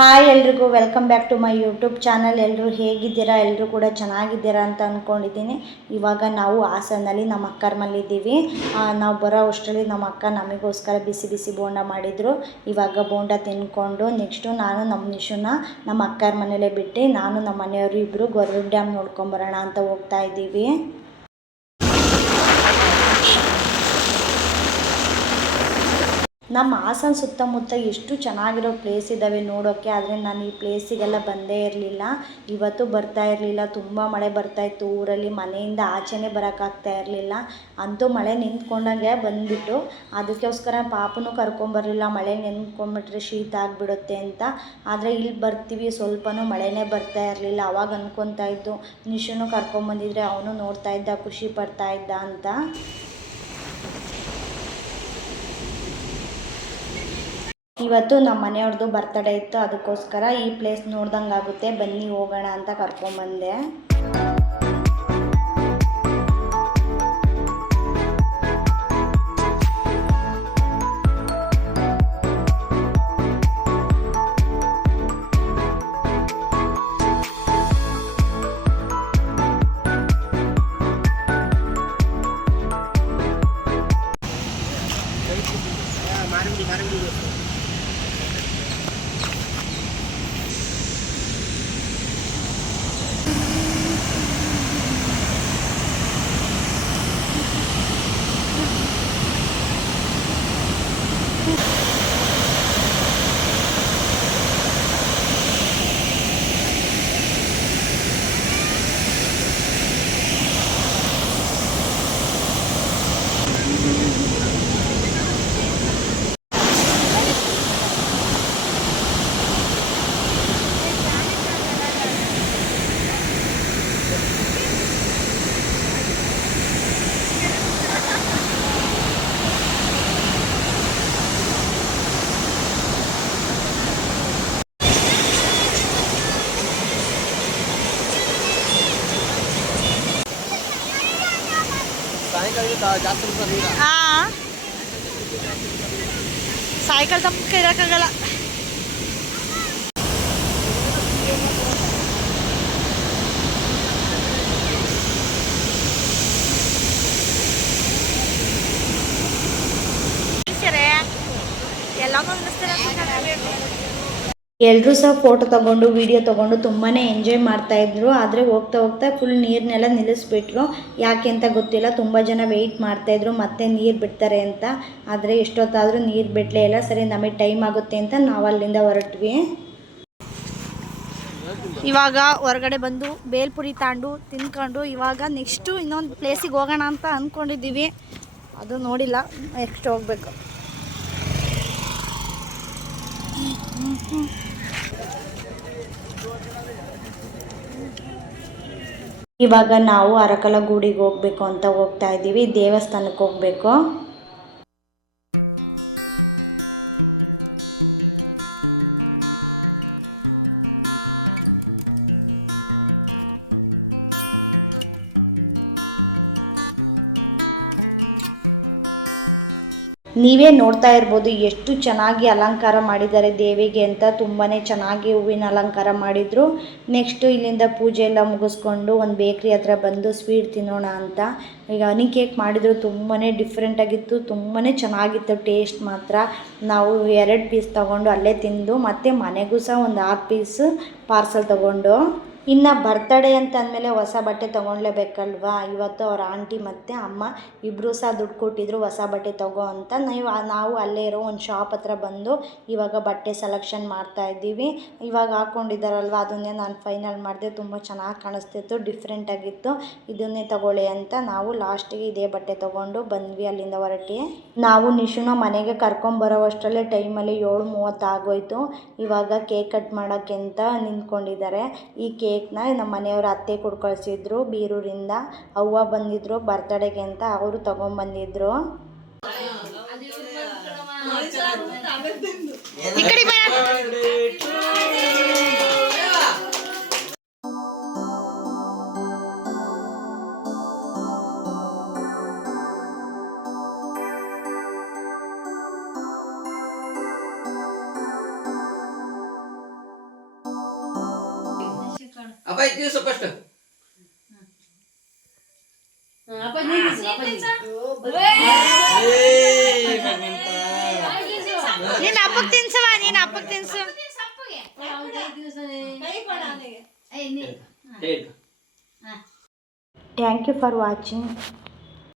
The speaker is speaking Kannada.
ಹಾಯ್ ಎಲ್ರಿಗೂ welcome back to my YouTube channel ಎಲ್ಲರೂ ಹೇಗಿದ್ದೀರಾ? ಎಲ್ಲರೂ ಕೂಡ ಚೆನ್ನಾಗಿದ್ದೀರಾ ಅಂತ ಅಂದ್ಕೊಂಡಿದ್ದೀನಿ ಇವಾಗ ನಾವು ಹಾಸನಲ್ಲಿ ನಮ್ಮ ಅಕ್ಕರ ಮಲ್ಲಿದ್ದೀವಿ. ನಾವು ಬರೋ ಅಷ್ಟರಲ್ಲಿ ನಮ್ಮ ಅಕ್ಕ ನಮಗೋಸ್ಕರ ಬಿಸಿ ಬಿಸಿ ಬೋಂಡ ಮಾಡಿದರು. ಇವಾಗ ಬೋಂಡ ತಿನ್ಕೊಂಡು ನೆಕ್ಸ್ಟು ನಾನು ನಮ್ಮ ನಿಶುನ ನಮ್ಮ ಅಕ್ಕರ ಮನೇಲೇ ಬಿಟ್ಟು ನಾನು ನಮ್ಮ ಮನೆಯವರು ಇಬ್ಬರು ಗೊರೂರು ಡ್ಯಾಮ್ ನೋಡ್ಕೊಂಬರೋಣ ಅಂತ ಹೋಗ್ತಾ ಇದ್ದೀವಿ. ನಮ್ಮ ಹಾಸನ ಸುತ್ತಮುತ್ತ ಎಷ್ಟು ಚೆನ್ನಾಗಿರೋ ಪ್ಲೇಸ್ ಇದ್ದಾವೆ ನೋಡೋಕ್ಕೆ ಆದರೆ ನಾನು ಈ ಪ್ಲೇಸಿಗೆಲ್ಲ ಬಂದೇ ಇರಲಿಲ್ಲ. ಇವತ್ತು ಬರ್ತಾ ಇರಲಿಲ್ಲ. ತುಂಬ ಮಳೆ ಬರ್ತಾ ಇತ್ತು. ಊರಲ್ಲಿ ಮನೆಯಿಂದ ಆಚೆನೇ ಬರೋಕ್ಕಾಗ್ತಾ ಇರಲಿಲ್ಲ. ಅಂತೂ ಮಳೆ ನಿಂತ್ಕೊಂಡಂಗೆ ಬಂದುಬಿಟ್ಟು, ಅದಕ್ಕೋಸ್ಕರ ಪಾಪನೂ ಕರ್ಕೊಂಬರಲಿಲ್ಲ ಮಳೆ ನೆನ್ಕೊಂಬಿಟ್ರೆ ಶೀತ ಆಗಿಬಿಡುತ್ತೆ ಅಂತ. ಆದರೆ ಇಲ್ಲಿ ಬರ್ತೀವಿ. ಸ್ವಲ್ಪನೂ ಮಳೆನೇ ಬರ್ತಾ ಇರಲಿಲ್ಲ. ಅವಾಗ ಅಂದ್ಕೊತಾ ಇದ್ದು, ನಿಶುನು ಕರ್ಕೊಂಬಂದಿದ್ರೆ ಅವನು ನೋಡ್ತಾ ಇದ್ದ, ಖುಷಿ ಪಡ್ತಾ ಇದ್ದ ಅಂತ. ಇವತ್ತು ನಮ್ಮ ಮನೆಯವ್ರದ್ದು ಬರ್ತಡೇ ಇತ್ತು, ಅದಕ್ಕೋಸ್ಕರ ಈ ಪ್ಲೇಸ್ ನೋಡ್ದಂಗೆ ಆಗುತ್ತೆ. ಬನ್ನಿ ಹೋಗೋಣ ಅಂತ ಕರ್ಕೊಂಬಂದೆ. ಸಾಯಂಕಾಲ ಹಾ ಸಾಯಂಕಾಲ ತನಕ ಇರೋಕ್ಕಾಗಲ್ಲ ಎಲ್ಲಾನು ಅನ್ನಿಸ್ತಾರೆ ಎಲ್ಲರೂ ಸಹ ಫೋಟೋ ತೊಗೊಂಡು ವಿಡಿಯೋ ತೊಗೊಂಡು ತುಂಬಾ ಎಂಜಾಯ್ ಮಾಡ್ತಾಯಿದ್ರು ಆದರೆ ಹೋಗ್ತಾ ಹೋಗ್ತಾ ಫುಲ್ ನೀರನ್ನೆಲ್ಲ ನಿಲ್ಲಿಸ್ಬಿಟ್ರು. ಯಾಕೆ ಅಂತ ಗೊತ್ತಿಲ್ಲ. ತುಂಬ ಜನ ವೆಯ್ಟ್ ಮಾಡ್ತಾಯಿದ್ರು ಮತ್ತೆ ನೀರು ಬಿಡ್ತಾರೆ ಅಂತ. ಆದರೆ ಎಷ್ಟೊತ್ತಾದರೂ ನೀರು ಬಿಡಲೇ ಇಲ್ಲ. ಸರಿ, ನಮಗೆ ಟೈಮ್ ಆಗುತ್ತೆ ಅಂತ ನಾವು ಅಲ್ಲಿಂದ ಹೊರಟ್ವಿ. ಇವಾಗ ಹೊರಗಡೆ ಬಂದು ಬೇಲ್ಪುರಿ ತಾಂಡು, ತಿನ್ಕೊಂಡು ಇವಾಗ ನೆಕ್ಸ್ಟು ಇನ್ನೊಂದು ಪ್ಲೇಸಿಗೆ ಹೋಗೋಣ ಅಂತ ಅಂದ್ಕೊಂಡಿದ್ದೀವಿ ಅದು ನೋಡಿಲ್ಲ. ನೆಕ್ಸ್ಟ್ ಹೋಗ್ಬೇಕು. ಇವಾಗ ನಾವು ಅರಕಲಗೂಡಿಗೆ ಹೋಗ್ಬೇಕು ಅಂತ ಹೋಗ್ತಾ ಇದ್ದೀವಿ ದೇವಸ್ಥಾನಕ್ಕೆ ಹೋಗಬೇಕು. ನೀವೇ ನೋಡ್ತಾ ಇರ್ಬೋದು ಎಷ್ಟು ಚೆನ್ನಾಗಿ ಅಲಂಕಾರ ಮಾಡಿದ್ದಾರೆ ದೇವಿಗೆ ಅಂತ ತುಂಬಾ ಚೆನ್ನಾಗಿ ಹೂವಿನ ಅಲಂಕಾರ ಮಾಡಿದರು. ನೆಕ್ಸ್ಟು ಇಲ್ಲಿಂದ ಪೂಜೆ ಎಲ್ಲ ಮುಗಿಸ್ಕೊಂಡು ಒಂದು ಬೇಕ್ರಿ ಹತ್ರ ಬಂದು ಸ್ವೀಟ್ ತಿನ್ನೋಣ ಅಂತ. ಈಗ ಹನಿ ಕೇಕ್ ಮಾಡಿದ್ರು ತುಂಬಾ ಡಿಫ್ರೆಂಟಾಗಿತ್ತು ತುಂಬಾ ಚೆನ್ನಾಗಿತ್ತು ಟೇಸ್ಟ್ ಮಾತ್ರ. ನಾವು ಎರಡು ಪೀಸ್ ತೊಗೊಂಡು ಅಲ್ಲೇ ತಿಂದು ಮತ್ತು ಮನೆಗೂ ಸಹ ಒಂದು ಆರು ಪೀಸ್ ಪಾರ್ಸಲ್ ತೊಗೊಂಡು. ಇನ್ನು ಬರ್ತಡೇ ಅಂತ ಅಂದಮೇಲೆ ಹೊಸ ಬಟ್ಟೆ ತೊಗೊಳ್ಲೇಬೇಕಲ್ವಾ ಇವತ್ತು ಅವ್ರ ಆಂಟಿ ಮತ್ತು ಅಮ್ಮ ಇಬ್ಬರೂ ಸಹ ದುಡ್ಡು ಕೊಟ್ಟಿದ್ರು, ಹೊಸ ಬಟ್ಟೆ ತಗೋ ಅಂತ ನೀವು ನಾವು ಅಲ್ಲೇ ಇರೋ ಒಂದು ಶಾಪ್ ಹತ್ರ ಬಂದು ಇವಾಗ ಬಟ್ಟೆ ಸೆಲೆಕ್ಷನ್ ಮಾಡ್ತಾ ಇದ್ದೀವಿ. ಇವಾಗ ಹಾಕ್ಕೊಂಡಿದ್ದಾರಲ್ವ ಅದನ್ನೇ ನಾನು ಫೈನಲ್ ಮಾಡಿದೆ. ತುಂಬ ಚೆನ್ನಾಗಿ ಕಾಣಿಸ್ತಿತ್ತು ಡಿಫ್ರೆಂಟಾಗಿತ್ತು ಇದನ್ನೇ ತಗೊಳ್ಳಿ ಅಂತ ನಾವು ಲಾಸ್ಟಿಗೆ ಇದೇ ಬಟ್ಟೆ ತೊಗೊಂಡು ಬಂದ್ವಿ ಅಲ್ಲಿಂದ ಹೊರಟಿ. ನಾವು ನಿಶುನ ಮನೆಗೆ ಕರ್ಕೊಂಬರೋ ಅಷ್ಟರಲ್ಲೇ ಟೈಮಲ್ಲಿ ಏಳು ಮೂವತ್ತು ಆಗೋಯ್ತು ಇವಾಗ ಕೇಕ್ ಕಟ್ ಮಾಡೋಕ್ಕೆ ಅಂತ ನಿಂತ್ಕೊಂಡಿದ್ದಾರೆ. ಈ ಕೇಕ್ನ ನಮ್ಮ ಮನೆಯವ್ರ ಅತ್ತೆ ಕೊಟ್ಟು ಕಳಿಸಿದ್ರು ಬೀರೂರಿಂದ ಅವ್ವ ಬಂದಿದ್ರು ಬರ್ತಡೇಗೆ ಅಂತ ಅವರು ತಗೊಂಬಂದಿದ್ರು. ಈ ಕಡೆ ಬಾ. ಅಪ್ಪ ದಿವಸ ಫಸ್ಟ್ ನೀನ್ ಹಬ್ಬಕ್ ತಿನ್ಸವ ನೀನ್ ಹಬ್ಬಕ್ ತಿನ್ಸು ಥ್ಯಾಂಕ್ ಯು ಫಾರ್ ವಾಚಿಂಗ್